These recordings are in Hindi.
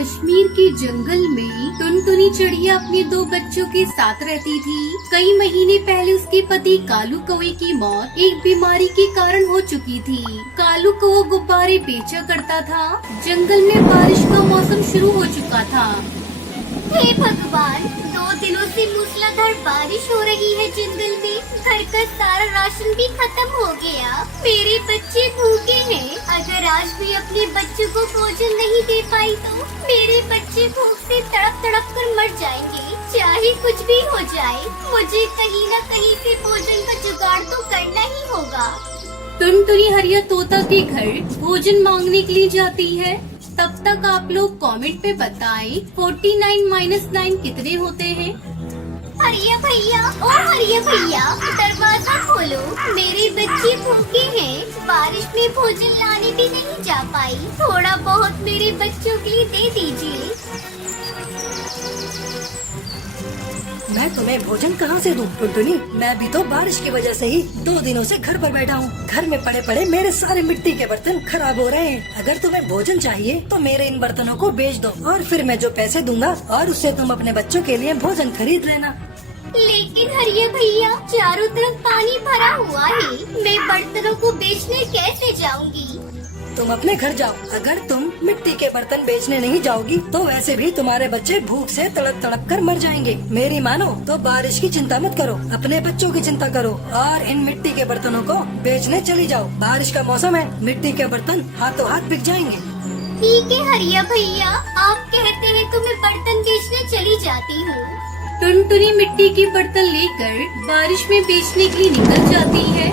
कश्मीर के जंगल में टुनटुनी चिड़िया अपने दो बच्चों के साथ रहती थी। कई महीने पहले उसके पति कालू कौवे की मौत एक बीमारी के कारण हो चुकी थी। कालू कौवा गुब्बारे बेचा करता था। जंगल में बारिश का मौसम शुरू हो चुका था। हे भगवान, 2 दिनों से मूसलाधार बारिश हो रही है जंगल में। घर का सारा राशन भी खत्म हो गया। मेरे बच्चे भूखे हैं। अगर आज भी अपने बच्चों को भोजन नहीं दे पाई तो मेरे बच्चे भूख से तड़प तड़प कर मर जाएंगे। चाहे कुछ भी हो जाए, मुझे कहीं न कहीं से भोजन का जुगाड़ तो करना ही होगा। टुनटुनी हरिया तोता के घर भोजन मांगने के लिए जाती है। तब तक आप लोग कमेंट पे बताएं 49 - 9 कितने होते हैं। हरिया भैया, ओ हरिया भैया, दरवाजा खोलो। मेरे बच्चे भूखे हैं। बारिश में भोजन लाने भी नहीं जा पाई। थोड़ा बहुत मेरे बच्चों के लिए दे दीजिए। मैं तुम्हें भोजन कहाँ से दूं टुनटुनी? मैं भी तो बारिश की वजह से ही 2 दिनों से घर पर बैठा हूँ। घर में पड़े पड़े मेरे सारे मिट्टी के बर्तन खराब हो रहे हैं। अगर तुम्हें भोजन चाहिए तो मेरे इन बर्तनों को बेच दो और फिर मैं जो पैसे दूंगा और उससे तुम अपने बच्चों के लिए भोजन खरीद लेना। लेकिन हरिया भैया, चारों तरफ पानी भरा हुआ है। मैं बर्तनों को बेचने कैसे जाऊंगी? तुम अपने घर जाओ। अगर तुम मिट्टी के बर्तन बेचने नहीं जाओगी तो वैसे भी तुम्हारे बच्चे भूख से तड़प तड़प कर मर जाएंगे। मेरी मानो तो बारिश की चिंता मत करो, अपने बच्चों की चिंता करो और इन मिट्टी के बर्तनों को बेचने चली जाओ। बारिश का मौसम है, मिट्टी के बर्तन हाथों हाथ बिक जाएंगे। ठीक है हरिया भैया, आप कहते हैं तो मैं बर्तन बेचने चली जाती हूँ। टुनटुनी मिट्टी के बर्तन लेकर बारिश में बेचने के लिए निकल जाती है।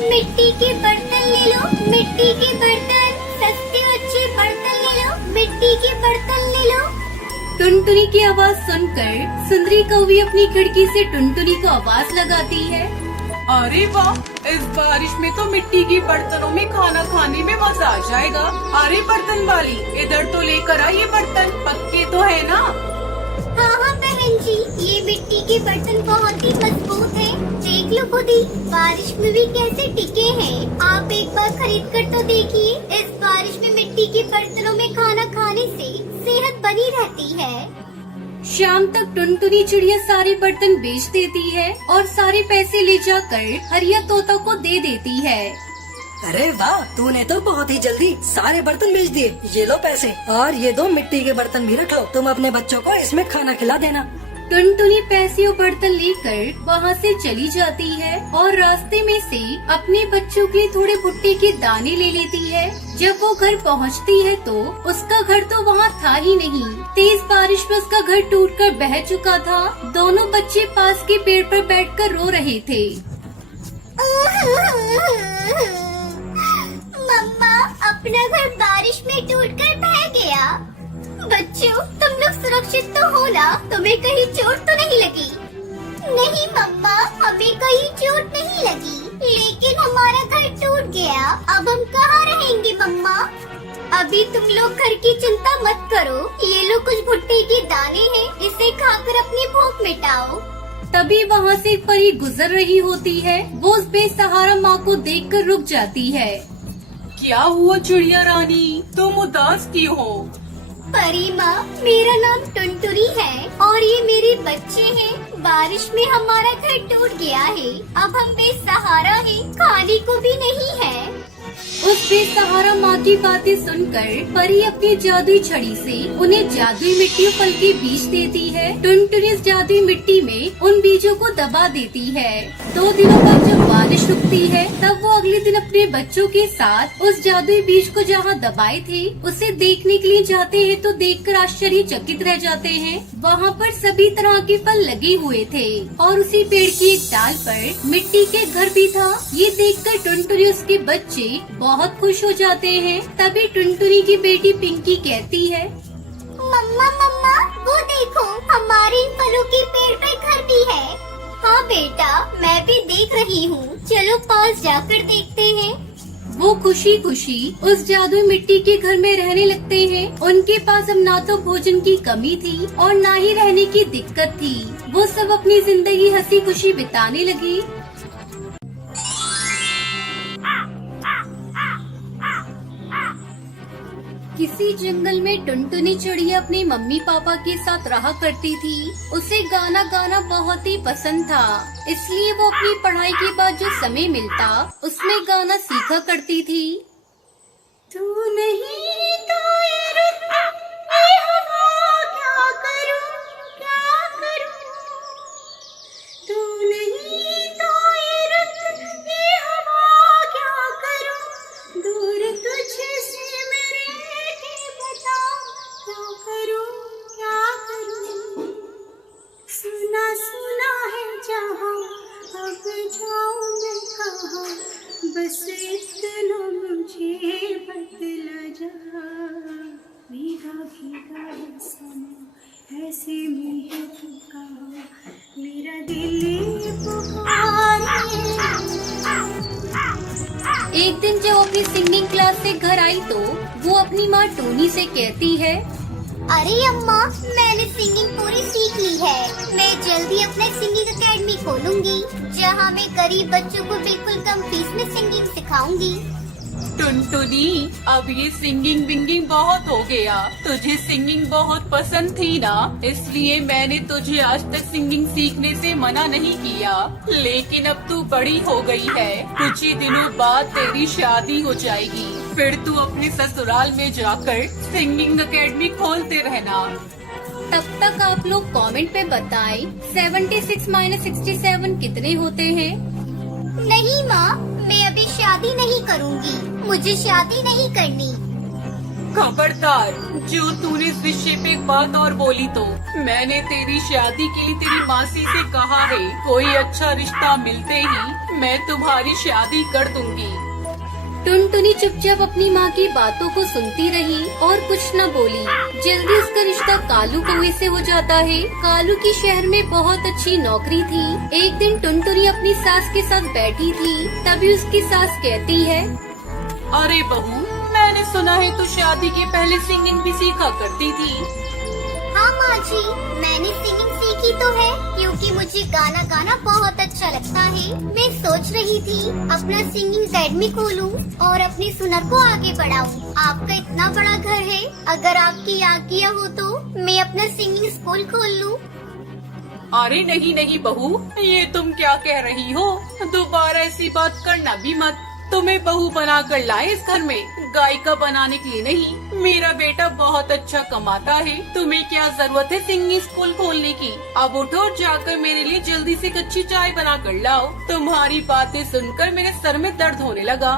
मिट्टी के बर्तन ले लो, मिट्टी के बर्तन, सस्ते अच्छे बर्तन ले लो, मिट्टी के बर्तन ले लो। टुनटुनी की आवाज सुनकर सुंदरी कौवी अपनी खिड़की से टुनटुनी को आवाज लगाती है। अरे वाह, इस बारिश में तो मिट्टी के बर्तनों में खाना खाने में मजा आ जाएगा। अरे बर्तन वाली, इधर तो लेकर आ ये बर्तन, पक्के तो है ना? हाँ हाँ बहन जी, ये मिट्टी के बर्तन बहुत ही मजबूत हैं। देख लो खुद ही, बारिश में भी कैसे टिके हैं। आप एक बार खरीद कर तो देखिए। इस बारिश में मिट्टी के बर्तनों में खाना खाने से सेहत बनी रहती है। शाम तक टुनटुनी चिड़िया सारे बर्तन बेच देती है और सारे पैसे ले जाकर हरिया तोता को दे देती है। अरे वाह, तूने तो बहुत ही जल्दी सारे बर्तन बेच दिए। ये लो पैसे और ये 2 मिट्टी के बर्तन भी रख लो। तुम अपने बच्चों को इसमें खाना खिला देना। टुनटुनी पैसे और बर्तन लेकर वहाँ से चली जाती है और रास्ते में से अपने बच्चों के थोड़े भुट्टे के दाने ले लेती है। जब वो घर पहुँचती है तो उसका घर तो वहाँ था ही नहीं। तेज बारिश में उसका घर टूटकर बह चुका था। दोनों बच्चे पास के पेड़ पर बैठकर रो रहे थे। मम्मा, अपना घर बारिश में टूटकर बह गया। बच्चों, तुम लोग सुरक्षित तो हो ना? तुम्हें कहीं चोट तो नहीं लगी? नहीं मम्मा, हमें कहीं चोट नहीं लगी, लेकिन हमारा घर टूट गया। अब हम कहाँ रहेंगे मम्मा? अभी तुम लोग घर की चिंता मत करो। ये लो कुछ भुट्टे के दाने हैं, इसे खाकर अपनी भूख मिटाओ। तभी वहाँ से एक परी गुजर रही होती है। वो उस बेसहारा माँ को देखकर रुक जाती है। क्या हुआ चिड़िया रानी, तुम उदास क्यों हो? परी माँ, मेरा नाम टुनटुनी है और ये मेरे बच्चे हैं। बारिश में हमारा घर टूट गया है। अब हम बेसहारा हैं, खाने को भी नहीं है। उस बेसहारा माँ की बातें सुनकर परी अपनी जादुई छड़ी से उन्हें जादुई मिट्टी और फल के बीज देती है। टुनटुनी इस जादुई मिट्टी में उन बीजों को दबा देती है। 2 दिनों बाद जब बारिश रुकती है तब वो अगले दिन अपने बच्चों के साथ उस जादुई बीज को जहाँ दबाए थे उसे देखने के लिए जाते हैं तो देखकर आश्चर्यचकित रह जाते हैं। वहाँ पर सभी तरह के फल लगे हुए थे और उसी पेड़ की एक डाल पर मिट्टी के घर भी था। ये देखकर टुनटुनी उसके बच्चे बहुत खुश हो जाते हैं। तभी टुनटुनी की बेटी पिंकी कहती है, मम्मा मम्मा, वो देखो, हमारे इन फलों के पेड़ पे घर भी है। हाँ बेटा, मैं भी देख रही हूँ। चलो पास जाकर देखते हैं। वो खुशी खुशी उस जादुई मिट्टी के घर में रहने लगते हैं। उनके पास अब ना तो भोजन की कमी थी और ना ही रहने की दिक्कत थी। वो सब अपनी जिंदगी हंसी खुशी बिताने लगी। किसी जंगल में टुनटुनी चिड़िया अपने मम्मी पापा के साथ रहा करती थी। उसे गाना गाना बहुत ही पसंद था, इसलिए वो अपनी पढ़ाई के बाद जो समय मिलता उसमें गाना सीखा करती थी। तू नहीं तो ये रुत, ये हवा, क्या करूं, क्या करूं। तू नहीं तो ये रुत, ये हवा, क्या करूं। दूर तुझसे क्या करूं, क्या करूं। सुना सुना है जहां, अब जाऊं मैं कहां। बस इतना मुझे बतला जा। भीगा भीगा है समा, ऐसे में है तू कहां। मेरा दिल पुकारे। एक दिन जब अपनी सिंगिंग क्लास से घर आई तो वो अपनी माँ टोनी से कहती है, अरे अम्मा, मैंने सिंगिंग पूरी सीख ली है। मैं जल्दी अपना सिंगिंग एकेडमी खोलूंगी, जहाँ मैं गरीब बच्चों को बिल्कुल कम फीस में सिंगिंग सिखाऊंगी। टुनटुनी, अब ये सिंगिंग विंगिंग बहुत हो गया। तुझे सिंगिंग बहुत पसंद थी ना, इसलिए मैंने तुझे आज तक सिंगिंग सीखने से मना नहीं किया। लेकिन अब तू बड़ी हो गई है, कुछ ही दिनों बाद तेरी शादी हो जाएगी, फिर तू अपने ससुराल में जाकर सिंगिंग एकेडमी खोलते रहना। तब तक आप लोग कमेंट पे बताएं 76 - 67 कितने होते हैं। नहीं माँ, मैं अभी शादी नहीं करूँगी, मुझे शादी नहीं करनी। खबरदार, जो तूने इस विषय पे एक बात और बोली तो मैंने तेरी शादी के लिए तेरी मासी से कहा है, कोई अच्छा रिश्ता मिलते ही मैं तुम्हारी शादी कर दूंगी। टुनटुनी चुपचाप अपनी माँ की बातों को सुनती रही और कुछ न बोली। जल्दी उसका रिश्ता कालू कौवे से हो जाता है। कालू की शहर में बहुत अच्छी नौकरी थी। एक दिन टुनटुनी अपनी सास के साथ बैठी थी, तभी उसकी सास कहती है, अरे बहू, मैंने सुना है तू शादी के पहले सिंगिंग भी सीखा करती थी। हाँ माँ जी, मैंने सिंगिंग सीखी तो है, क्योंकि मुझे गाना गाना बहुत अच्छा लगता है। मैं सोच रही थी अपना सिंगिंग एकेडमी खोलूं और अपनी सुनर को आगे बढ़ाऊं। आपका इतना बड़ा घर है, अगर आपकी आज्ञा हो तो मैं अपना सिंगिंग स्कूल खोल लूं। अरे नहीं नहीं बहू, ये तुम क्या कह रही हो, दोबारा ऐसी बात करना भी मत। तुम्हें बहू बना कर लाए इस घर में, गायिका बनाने के लिए नहीं। मेरा बेटा बहुत अच्छा कमाता है, तुम्हें क्या जरूरत है सिंगिंग स्कूल खोलने की। अब उठो और जाकर मेरे लिए जल्दी से कच्ची चाय बना कर लाओ। तुम्हारी बातें सुनकर मेरे सर में दर्द होने लगा।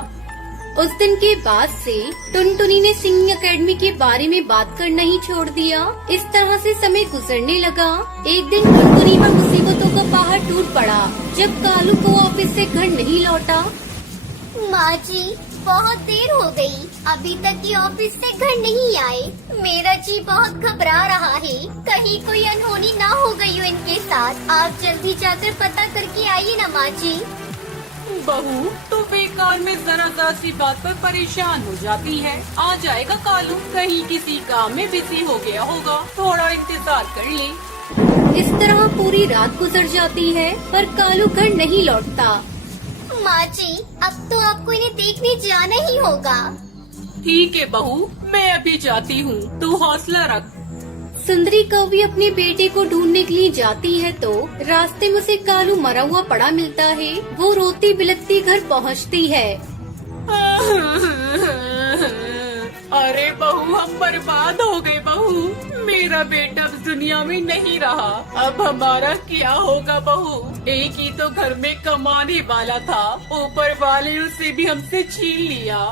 उस दिन के बाद से टुनटुनी ने सिंगिंग एकेडमी के बारे में बात करना ही छोड़ दिया। इस तरह से समय गुजरने लगा। एक दिन टुनटुनी पर मुसीबतों का पहाड़ टूट पड़ा जब कालू को ऑफिस से घर नहीं लौटा। माँ जी, बहुत देर हो गई, अभी तक ये ऑफिस से घर नहीं आए। मेरा जी बहुत घबरा रहा है, कहीं कोई अनहोनी ना हो गई हो इनके साथ। आप जल्दी जाकर पता करके आइए ना माँ जी। बहू, तो बेकार में जरा सी बात पर परेशान हो जाती है। आ जाएगा कालू, कहीं किसी काम में बिजी हो गया होगा, थोड़ा इंतजार कर ले। इस तरह पूरी रात गुजर जाती है, पर कालू घर नहीं लौटता। माँ जी, अब तो आपको इन्हें देखने जाना ही होगा। ठीक है बहू, मैं अभी जाती हूँ, तू हौसला रख। सुंदरी कौवी अपने बेटे को ढूंढने के लिए जाती है तो रास्ते में उसे कालू मरा हुआ पड़ा मिलता है। वो रोती बिलखती घर पहुँचती है। अरे बहू, हम बर्बाद हो गए बहू, मेरा बेटा अब दुनिया में नहीं रहा। अब हमारा क्या होगा बहू, एक ही तो घर में कमाने वाला था, ऊपर वाले ने उसे भी हमसे छीन लिया।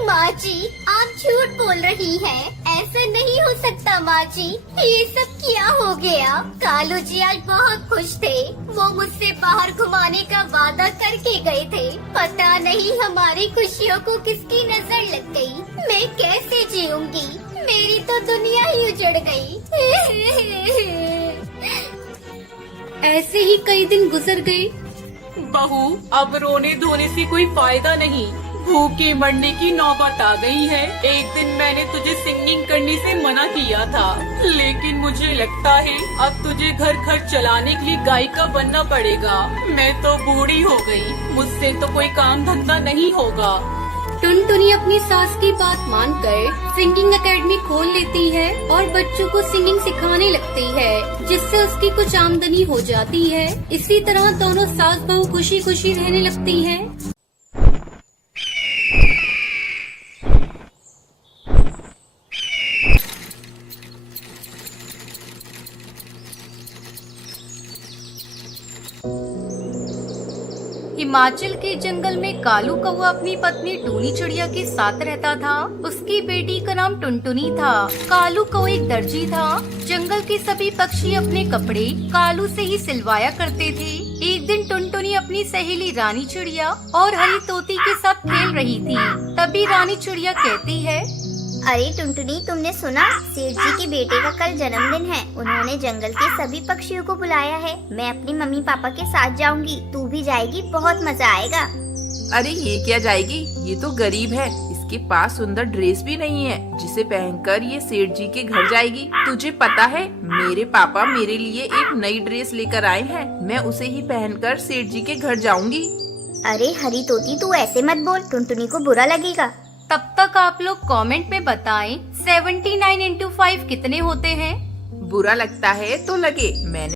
माँ जी, आप झूठ बोल रही हैं, ऐसा नहीं हो सकता माँ जी, ये सब क्या हो गया। कालू जी आज बहुत खुश थे, वो मुझसे बाहर घुमाने का वादा करके गए थे। पता नहीं हमारी खुशियों को किसकी नजर लग गई। मैं कैसे जीऊंगी, मेरी तो दुनिया ही उजड़ गई। ऐसे ही कई दिन गुजर गए। बहू, अब रोने धोने से कोई फायदा नहीं, भूखे मरने की नौबत आ गई है। एक दिन मैंने तुझे सिंगिंग करने से मना किया था, लेकिन मुझे लगता है अब तुझे घर खर्च चलाने के लिए गायिका बनना पड़ेगा। मैं तो बूढ़ी हो गई, मुझसे तो कोई काम धंधा नहीं होगा। टुनटुनी अपनी सास की बात मानकर सिंगिंग एकेडमी खोल लेती है और बच्चों को सिंगिंग सिखाने लगती है, जिससे उसकी कुछ आमदनी हो जाती है। इसी तरह दोनों सास बहू खुशी खुशी रहने लगती हैं। हिमाचल के जंगल में कालू कौवा अपनी पत्नी टूनी चिड़िया के साथ रहता था। उसकी बेटी का नाम टुनटुनी था। कालू कौवा एक दर्जी था। जंगल के सभी पक्षी अपने कपड़े कालू से ही सिलवाया करते थे। एक दिन टुनटुनी अपनी सहेली रानी चिड़िया और हरी तोती के साथ खेल रही थी। तभी रानी चिड़िया कहती है, अरे टुनटुनी, तुमने सुना? सेठ जी के बेटे का कल जन्मदिन है। उन्होंने जंगल के सभी पक्षियों को बुलाया है। मैं अपनी मम्मी पापा के साथ जाऊंगी, तू भी जाएगी, बहुत मजा आएगा। अरे ये क्या जाएगी, ये तो गरीब है, इसके पास सुंदर ड्रेस भी नहीं है जिसे पहनकर ये सेठ जी के घर जाएगी। तुझे पता है मेरे पापा मेरे लिए एक नई ड्रेस लेकर आए हैं, मैं उसे ही पहनकर सेठ जी के घर जाऊंगी। अरे हरी तोती, तू ऐसे मत बोल, टुनटुनी को बुरा लगेगा। तब तक आप लोग कमेंट में बताएं 79 into 5 कितने होते हैं? बुरा लगता है तो लगे, मैंने